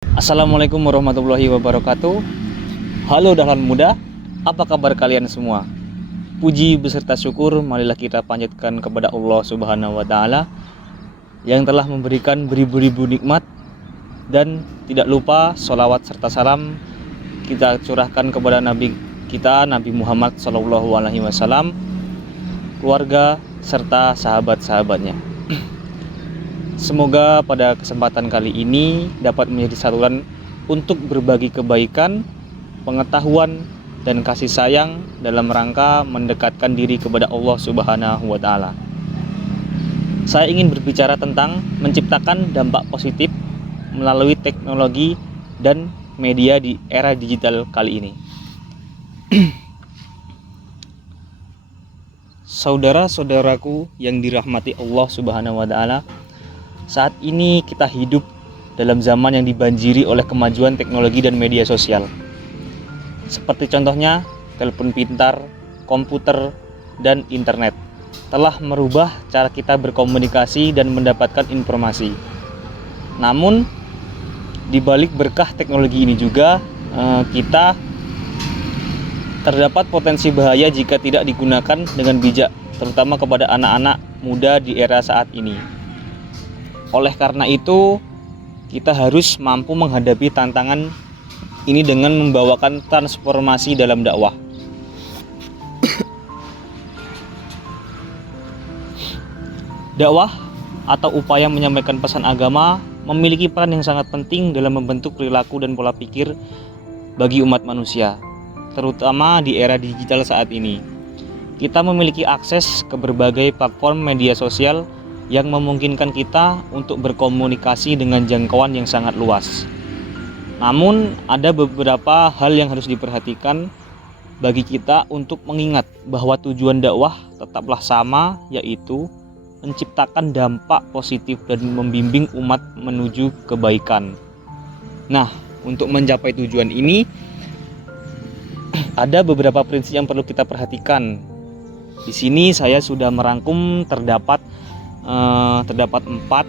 Assalamualaikum warahmatullahi wabarakatuh. Halo dahlan muda, apa kabar kalian semua? Puji beserta syukur marilah kita panjatkan kepada Allah Subhanahu wa taala yang telah memberikan beribu-ribu nikmat, dan tidak lupa sholawat serta salam kita curahkan kepada Nabi kita Nabi Muhammad SAW, keluarga serta sahabat-sahabatnya. Semoga pada kesempatan kali ini dapat menjadi saluran untuk berbagi kebaikan, pengetahuan, dan kasih sayang dalam rangka mendekatkan diri kepada Allah Subhanahu wa taala. Saya ingin berbicara tentang menciptakan dampak positif melalui teknologi dan media di era digital kali ini. Saudara-saudaraku yang dirahmati Allah Subhanahu wa taala, saat ini kita hidup dalam zaman yang dibanjiri oleh kemajuan teknologi dan media sosial. Seperti contohnya, telepon pintar, komputer, dan internet telah merubah cara kita berkomunikasi dan mendapatkan informasi. Namun, di balik berkah teknologi ini juga, kita terdapat potensi bahaya jika tidak digunakan dengan bijak, terutama kepada anak-anak muda di era saat ini. Oleh karena itu, kita harus mampu menghadapi tantangan ini dengan membawakan transformasi dalam dakwah. Dakwah atau upaya menyampaikan pesan agama memiliki peran yang sangat penting dalam membentuk perilaku dan pola pikir bagi umat manusia, terutama di era digital saat ini. Kita memiliki akses ke berbagai platform media sosial yang memungkinkan kita untuk berkomunikasi dengan jangkauan yang sangat luas. Namun, ada beberapa hal yang harus diperhatikan bagi kita untuk mengingat bahwa tujuan dakwah tetaplah sama, yaitu menciptakan dampak positif dan membimbing umat menuju kebaikan. Nah, untuk mencapai tujuan ini, ada beberapa prinsip yang perlu kita perhatikan. Di sini saya sudah merangkum terdapat 4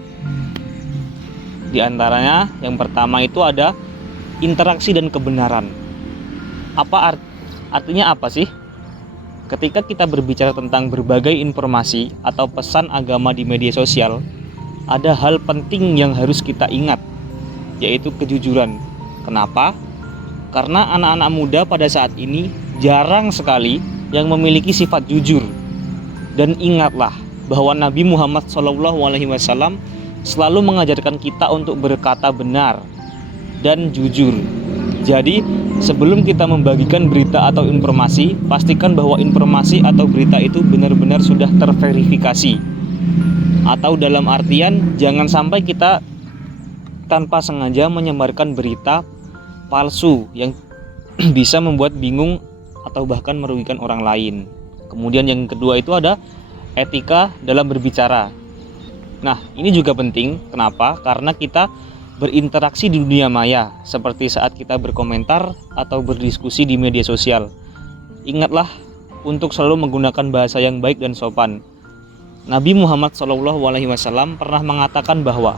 di antaranya. Yang pertama itu ada interaksi dan kebenaran. Artinya apa sih? Ketika kita berbicara tentang berbagai informasi atau pesan agama di media sosial, ada hal penting yang harus kita ingat, yaitu kejujuran. Kenapa? Karena anak-anak muda pada saat ini jarang sekali yang memiliki sifat jujur. Dan ingatlah bahwa Nabi Muhammad SAW selalu mengajarkan kita untuk berkata benar dan jujur. Jadi, sebelum kita membagikan berita atau informasi, pastikan bahwa informasi atau berita itu benar-benar sudah terverifikasi. Atau dalam artian, jangan sampai kita tanpa sengaja menyebarkan berita palsu yang bisa membuat bingung atau bahkan merugikan orang lain. Kemudian yang kedua itu ada etika dalam berbicara. Nah, ini juga penting. Kenapa? Karena kita berinteraksi di dunia maya, seperti saat kita berkomentar atau berdiskusi di media sosial. Ingatlah untuk selalu menggunakan bahasa yang baik dan sopan. Nabi Muhammad SAW pernah mengatakan bahwa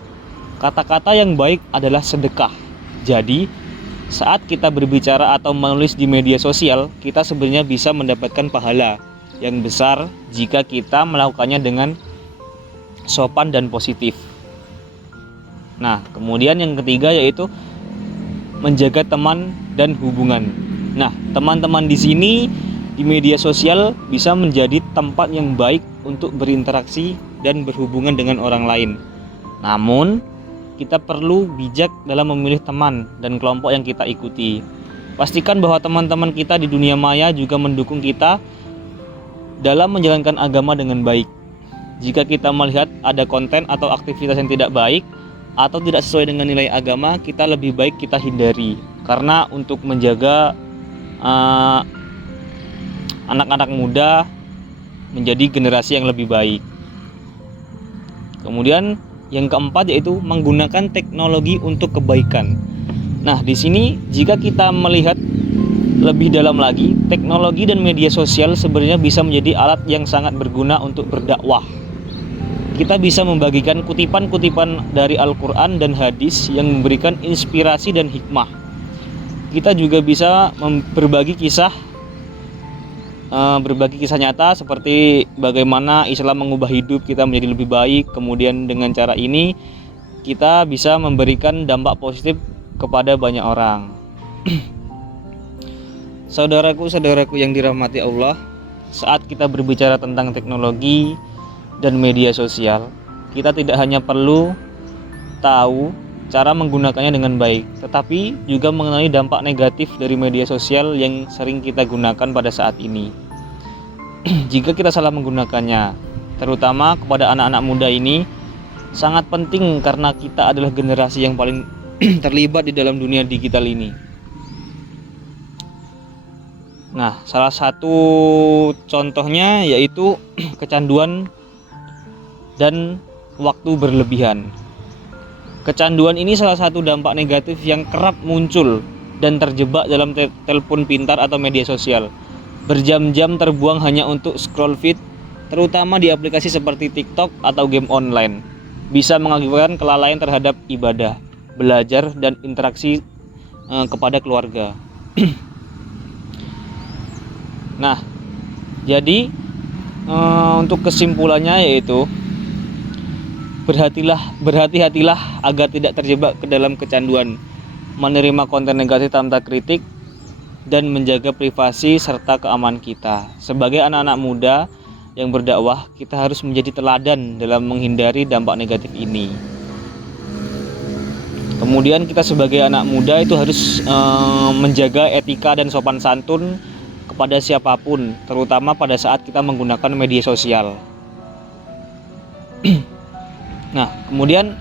kata-kata yang baik adalah sedekah. Jadi, saat kita berbicara atau menulis di media sosial, kita sebenarnya bisa mendapatkan pahala yang besar jika kita melakukannya dengan sopan dan positif. Nah, kemudian yang ketiga yaitu menjaga teman dan hubungan. Nah, teman-teman di sini di media sosial bisa menjadi tempat yang baik untuk berinteraksi dan berhubungan dengan orang lain. Namun, kita perlu bijak dalam memilih teman dan kelompok yang kita ikuti. Pastikan bahwa teman-teman kita di dunia maya juga mendukung kita dalam menjalankan agama dengan baik. Jika kita melihat ada konten atau aktivitas yang tidak baik atau tidak sesuai dengan nilai agama, kita lebih baik kita hindari. Karena untuk menjaga anak-anak muda menjadi generasi yang lebih baik. Kemudian yang keempat yaitu menggunakan teknologi untuk kebaikan. Nah, di sini jika kita melihat lebih dalam lagi, teknologi dan media sosial sebenarnya bisa menjadi alat yang sangat berguna untuk berdakwah. Kita bisa membagikan kutipan-kutipan dari Al-Quran dan hadis yang memberikan inspirasi dan hikmah. Kita juga bisa berbagi kisah nyata seperti bagaimana Islam mengubah hidup kita menjadi lebih baik. Kemudian dengan cara ini kita bisa memberikan dampak positif kepada banyak orang. Saudaraku yang dirahmati Allah, saat kita berbicara tentang teknologi dan media sosial, kita tidak hanya perlu tahu cara menggunakannya dengan baik, tetapi juga mengenai dampak negatif dari media sosial yang sering kita gunakan pada saat ini. Jika kita salah menggunakannya, terutama kepada anak-anak muda ini, sangat penting karena kita adalah generasi yang paling terlibat di dalam dunia digital ini. Nah, salah satu contohnya yaitu kecanduan dan waktu berlebihan. Kecanduan ini salah satu dampak negatif yang kerap muncul dan terjebak dalam telepon pintar atau media sosial. Berjam-jam terbuang hanya untuk scroll feed, terutama di aplikasi seperti TikTok atau game online, bisa mengakibatkan kelalaian terhadap ibadah, belajar, dan interaksi kepada keluarga. Nah, jadi untuk kesimpulannya yaitu berhati-hatilah agar tidak terjebak ke dalam kecanduan, menerima konten negatif tanpa kritik, dan menjaga privasi serta keamanan kita. Sebagai anak-anak muda yang berdakwah, kita harus menjadi teladan dalam menghindari dampak negatif ini. Kemudian kita sebagai anak muda itu harus menjaga etika dan sopan santun kepada siapapun, terutama pada saat kita menggunakan media sosial. Nah, kemudian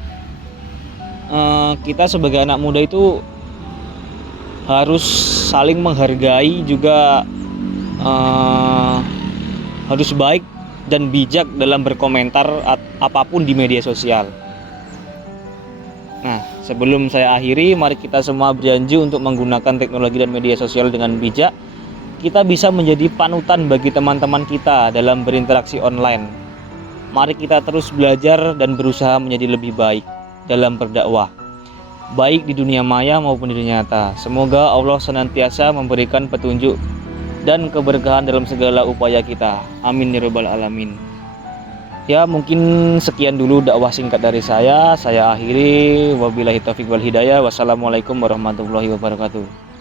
kita sebagai anak muda itu harus saling menghargai, juga harus baik dan bijak dalam berkomentar apapun di media sosial. Nah, sebelum saya akhiri, mari kita semua berjanji untuk menggunakan teknologi dan media sosial dengan bijak. Kita bisa menjadi panutan bagi teman-teman kita dalam berinteraksi online. Mari kita terus belajar dan berusaha menjadi lebih baik dalam berdakwah, baik di dunia maya maupun di dunia nyata. Semoga Allah senantiasa memberikan petunjuk dan keberkahan dalam segala upaya kita. Amin ya rabbal alamin. Ya, mungkin sekian dulu dakwah singkat dari saya. Saya akhiri, wabillahi taufiq wal hidayah. Wassalamualaikum warahmatullahi wabarakatuh.